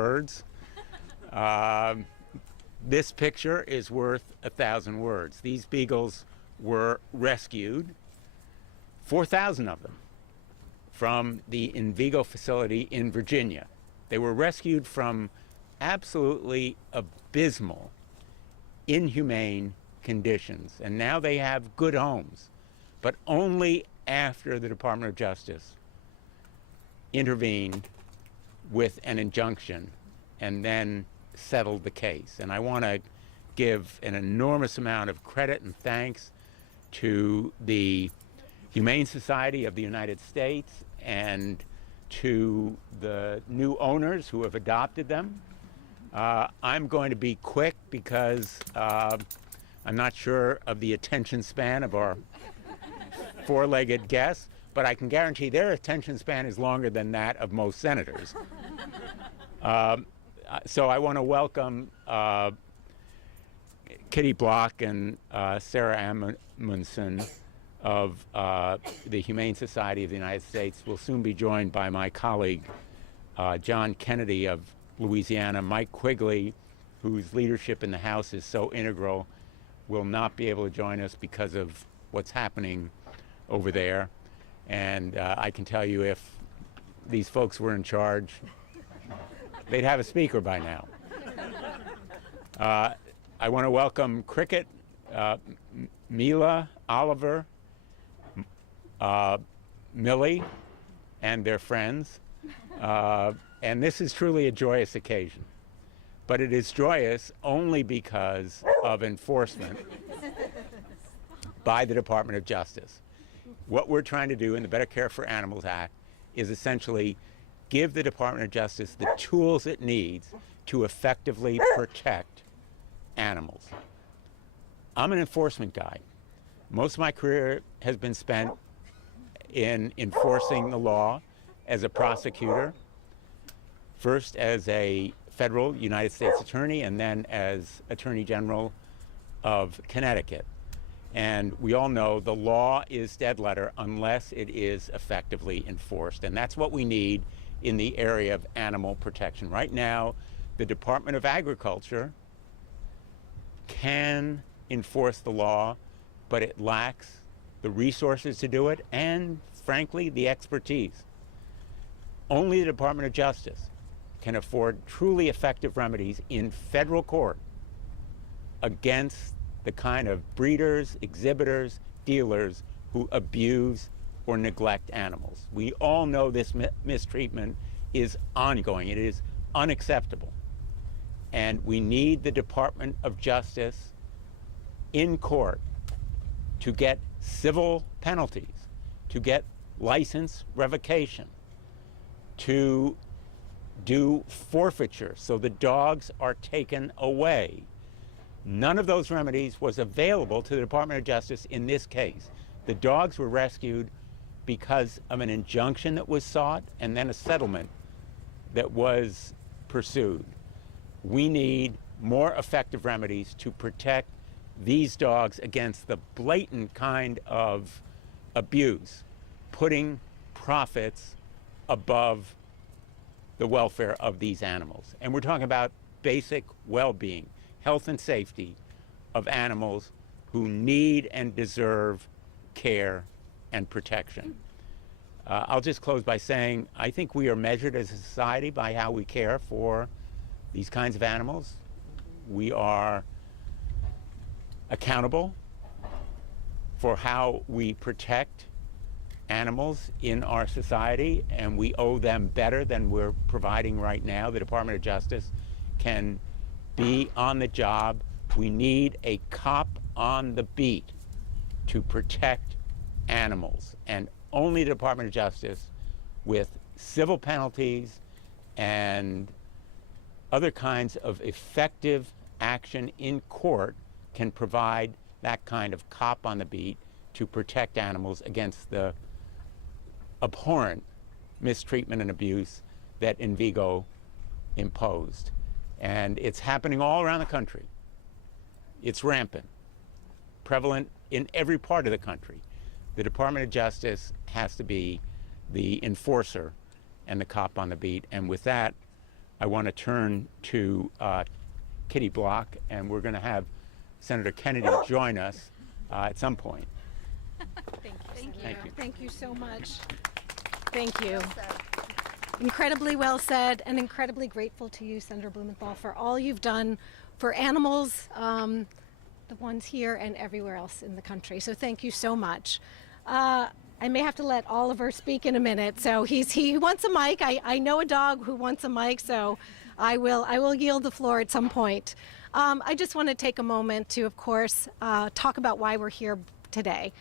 words. This picture is worth 1,000 words. These beagles were rescued, 4,000 of them, from the Envigo facility in Virginia. They were rescued from absolutely abysmal, inhumane conditions, and now they have good homes, but only after the Department of Justice intervened with an injunction and then settled the case. And I want to give an enormous amount of credit and thanks to the Humane Society of the United States and to the new owners who have adopted them. I'm going to be quick because I'm not sure of the attention span of our four-legged guests, but I can guarantee their attention span is longer than that of most senators. So I want to welcome Kitty Block and Sarah Amundsen of the Humane Society of the United States. Will soon be joined by my colleague, John Kennedy of Louisiana. Mike Quigley, whose leadership in the House is so integral, will not be able to join us because of what's happening over there. And I can tell you, if these folks were in charge, they'd have a speaker by now. I want to welcome Cricket, Mila, Oliver, Millie, and their friends. And this is truly a joyous occasion. But it is joyous only because of enforcement by the Department of Justice. What we're trying to do in the Better Care for Animals Act is essentially give the Department of Justice the tools it needs to effectively protect animals. I'm an enforcement guy. Most of my career has been spent in enforcing the law as a prosecutor, first as a federal United States attorney and then as Attorney General of Connecticut. And we all know the law is dead letter unless it is effectively enforced. And that's what we need in the area of animal protection. Right now, the Department of Agriculture can enforce the law, but it lacks the resources to do it and, frankly, the expertise. Only the Department of Justice can afford truly effective remedies in federal court against the kind of breeders, exhibitors, dealers who abuse or neglect animals. We all know this mistreatment is ongoing. It is unacceptable. And we need the Department of Justice in court to get civil penalties, to get license revocation, to do forfeiture so the dogs are taken away. None of those remedies was available to the Department of Justice in this case. The dogs were rescued because of an injunction that was sought and then a settlement that was pursued. We need more effective remedies to protect these dogs against the blatant kind of abuse, putting profits above the welfare of these animals. And we're talking about basic well-being, health and safety of animals who need and deserve care and protection. I'll just close by saying I think we are measured as a society by how we care for these kinds of animals. We are accountable for how we protect animals in our society, and we owe them better than we're providing right now. The Department of Justice can be on the job. We need a cop on the beat to protect animals, and only the Department of Justice, with civil penalties and other kinds of effective action in court, can provide that kind of cop on the beat to protect animals against the abhorrent mistreatment and abuse that Envigo imposed. And it's happening all around the country. It's rampant, prevalent in every part of the country. The Department of Justice has to be the enforcer and the cop on the beat. And with that, I want to turn to Kitty Block, and we're going to have Senator Kennedy join us at some point. Thank you. Thank you. Thank you so much. Thank you. Incredibly well said, and incredibly grateful to you, Senator Blumenthal, for all you've done for animals, the ones here and everywhere else in the country. So thank you so much. I may have to let Oliver speak in a minute. So he wants a mic. I know a dog who wants a mic, so I will yield the floor at some point. I just want to take a moment to, of course, talk about why we're here today.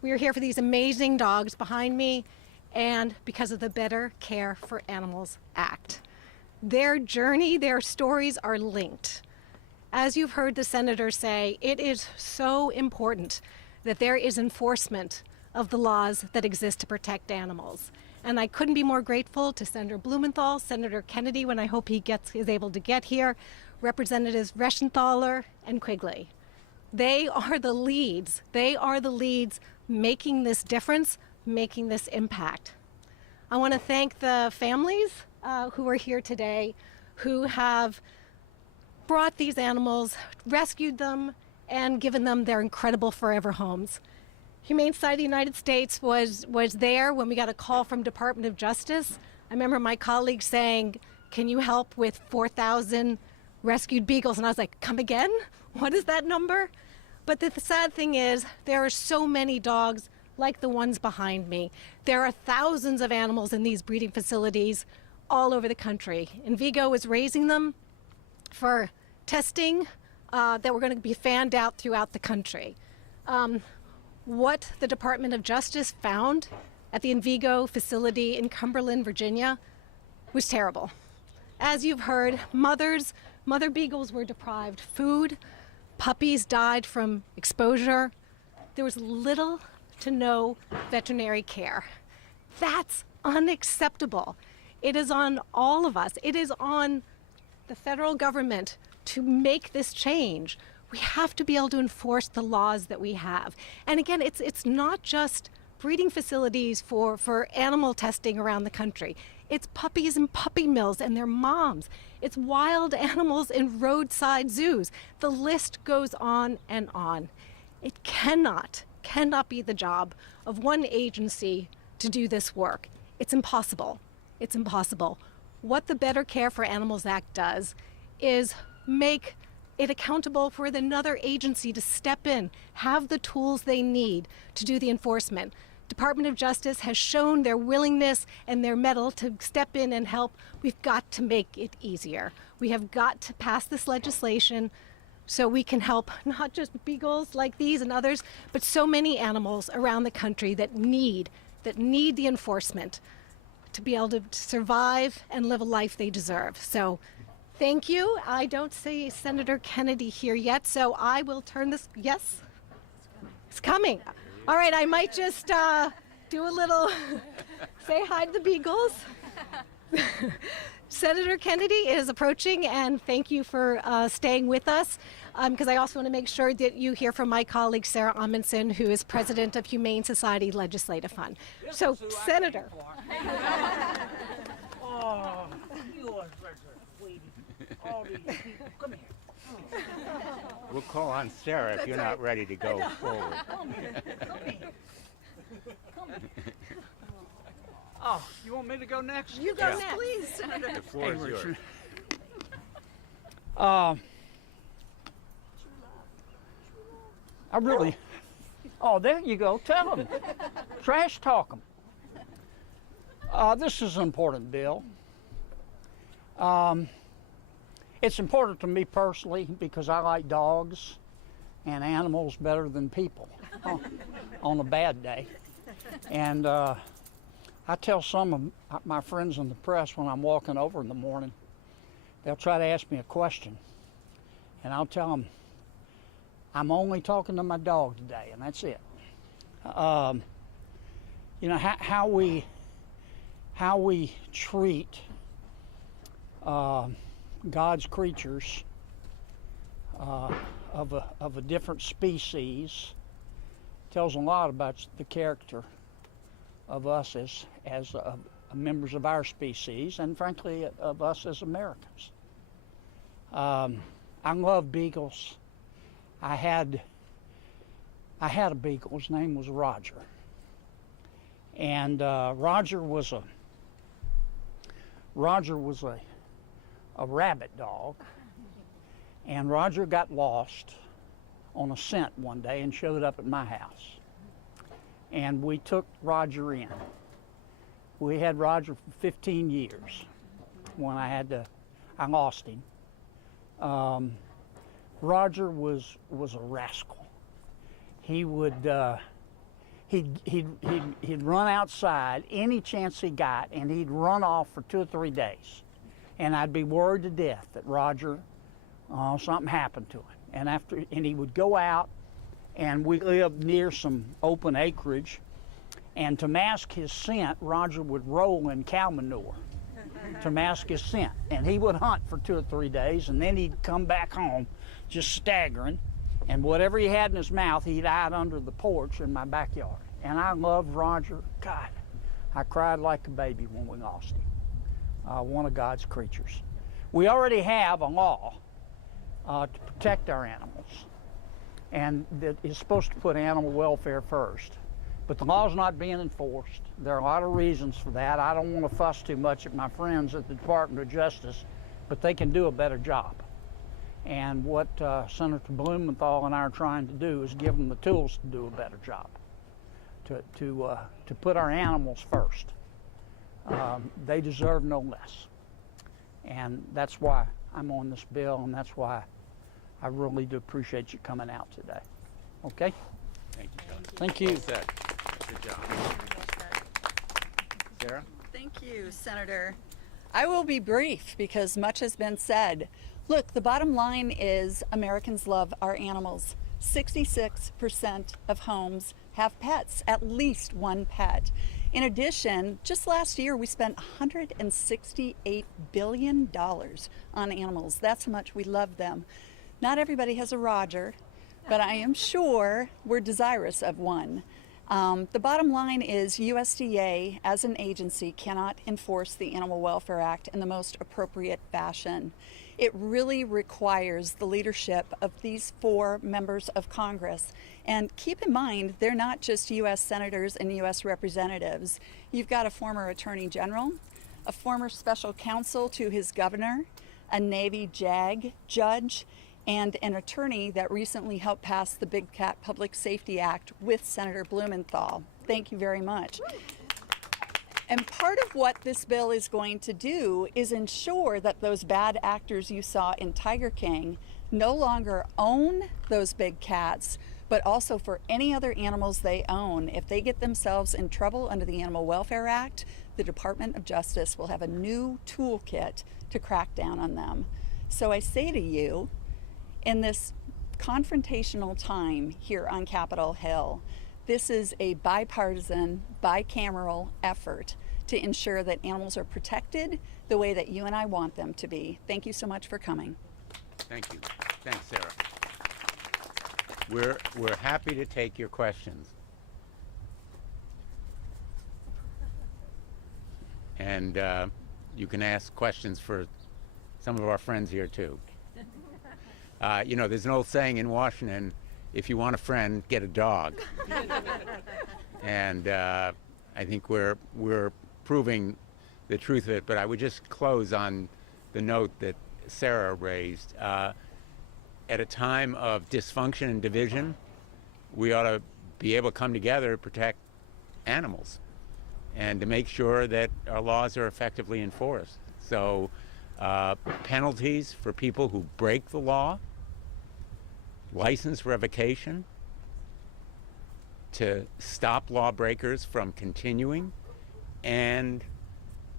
We are here for these amazing dogs behind me, and because of the Better Care for Animals Act. Their journey, their stories are linked. As you've heard the senator say, it is so important that there is enforcement of the laws that exist to protect animals. And I couldn't be more grateful to Senator Blumenthal, Senator Kennedy, when I hope he is able to get here, Representatives Reschenthaler and Quigley. They are the leads. They are the leads making this difference, making this impact. I want to thank the families who are here today, who have brought these animals, rescued them, and given them their incredible forever homes. Humane Society of the United States was there when we got a call from Department of Justice. I remember my colleague saying, "Can you help with 4,000 rescued beagles?" And I was like, "Come again? What is that number?" But the sad thing is, there are so many dogs like the ones behind me. There are thousands of animals in these breeding facilities all over the country. Envigo is raising them for testing that we're going to be fanned out throughout the country. What the Department of Justice found at the Envigo facility in Cumberland, Virginia, was terrible. As you've heard, mother beagles were deprived food, puppies died from exposure. There was little to no veterinary care. That's unacceptable. It is on all of us. It is on the federal government to make this change. We have to be able to enforce the laws that we have. And again, it's not just breeding facilities for animal testing around the country. It's puppies in puppy mills and their moms. It's wild animals in roadside zoos. The list goes on and on. It cannot be the job of one agency to do this work. It's impossible. It's impossible. What the Better Care for Animals Act does is make it accountable for another agency to step in, have the tools they need to do the enforcement. Department of Justice has shown their willingness and their mettle to step in and help. We've got to make it easier. We have got to pass this legislation so we can help not just beagles like these and others, but so many animals around the country that need the enforcement to be able to survive and live a life they deserve. So thank you. I don't see Senator Kennedy here yet, so I will turn this, yes? It's coming. All right, I might just do a little, say hi to the beagles. Senator Kennedy is approaching, and thank you for staying with us, because I also want to make sure that you hear from my colleague, Sarah Amundsen, who is president of Humane Society Legislative Fund. So, Senator. Oh, you are such a sweetie. All these people, come here. We'll call on Sarah if you're not ready to go forward. Come here. Come here. Come here. Oh, you want me to go next? You go next, please, Senator. The floor is yours. I really. Oh, there you go. Tell them. Trash talk them. This is an important bill. It's important to me personally because I like dogs and animals better than people on a bad day. And I tell some of my friends in the press when I'm walking over in the morning, they'll try to ask me a question. And I'll tell them, I'm only talking to my dog today, and that's it. You know, how we treat God's creatures of a different species tells a lot about the character of us as members of our species, and frankly of us as Americans. I love beagles. I had a beagle. His name was Roger, and Roger was a rabbit dog, and Roger got lost on a scent one day and showed up at my house, and we took Roger in. We had Roger for 15 years. When I lost him. Roger was a rascal. He would he'd run outside any chance he got, and he'd run off for 2 or 3 days, and I'd be worried to death that Roger, something happened to him. And he would go out, and we lived near some open acreage, and to mask his scent, Roger would roll in cow manure to mask his scent. And he would hunt for 2 or 3 days, and then he'd come back home just staggering, and whatever he had in his mouth, he'd hide under the porch in my backyard. And I loved Roger. God, I cried like a baby when we lost him. One of God's creatures. We already have a law to protect our animals, and that is supposed to put animal welfare first. But the law's not being enforced. There are a lot of reasons for that. I don't want to fuss too much at my friends at the Department of Justice, but they can do a better job. And what Senator Blumenthal and I are trying to do is give them the tools to do a better job, to put our animals first. They deserve no less. And that's why I'm on this bill, and that's why I really do appreciate you coming out today. Okay? Thank you, John. Thank you. Well said. Good job. Sarah? Thank you, Senator. I will be brief because much has been said. Look, the bottom line is Americans love our animals. 66% of homes have pets, at least one pet. In addition, just last year we spent $168 billion on animals. That's how much we love them. Not everybody has a Roger, but I am sure we're desirous of one. The bottom line is USDA as an agency cannot enforce the Animal Welfare Act in the most appropriate fashion. It really requires the leadership of these 4 members of Congress. And keep in mind, they're not just U.S. senators and U.S. representatives. You've got a former attorney general, a former special counsel to his governor, a Navy JAG judge, and an attorney that recently helped pass the Big Cat Public Safety Act with Senator Blumenthal. Thank you very much. And part of what this bill is going to do is ensure that those bad actors you saw in Tiger King no longer own those big cats, but also for any other animals they own. If they get themselves in trouble under the Animal Welfare Act, the Department of Justice will have a new toolkit to crack down on them. So I say to you, in this confrontational time here on Capitol Hill, this is a bipartisan, bicameral effort to ensure that animals are protected the way that you and I want them to be. Thank you so much for coming. Thank you. Thanks, Sarah. We're happy to take your questions. And you can ask questions for some of our friends here too. You know, there's an old saying in Washington, if you want a friend, get a dog. And I think we're proving the truth of it. But I would just close on the note that Sarah raised. At a time of dysfunction and division, we ought to be able to come together to protect animals and to make sure that our laws are effectively enforced. So penalties for people who break the law, license revocation to stop lawbreakers from continuing, and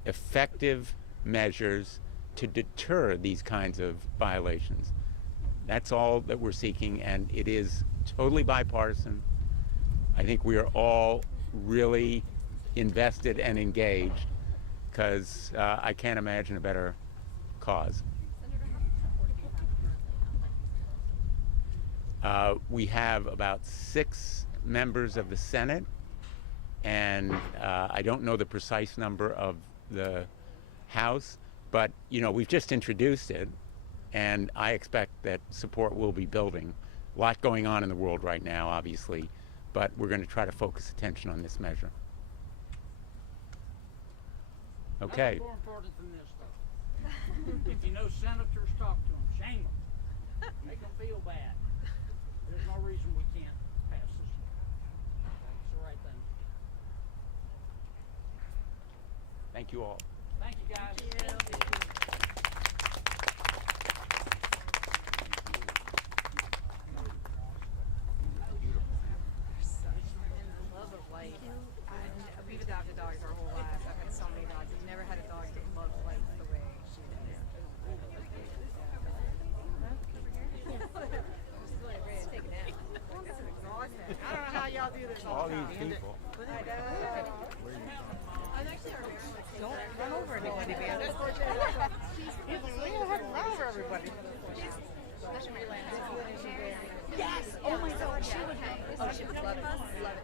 effective measures to deter these kinds of violations. That's all that we're seeking, and it is totally bipartisan. I think we are all really invested and engaged because I can't imagine a better cause. We have about 6 members of the Senate and I don't know the precise number of the house, but we've just introduced it, and I expect that support will be building. A lot going on in the world right now, obviously, but we're going to try to focus attention on this measure. Okay. Nothing more important than this, though. If you know senators, talk to them. Shame them. Make them feel bad. There's no reason we can't pass this. It's the right thing. Thank you all. Thank you, guys. Love of light. We've adopted dogs our whole lives. I've had so many dogs. We've never had a dog that loves light the way she does. Take a nap. This is exhausting. I don't know how y'all do this All the time. these people. I know. I'm actually our parents. Don't run over anybody, man. We don't have to run over everybody. Yes! Oh my God, she would. Oh, she would love it. Love it.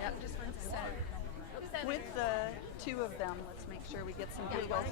Yep, just went to center. With the two of them, let's make sure we get some giggles.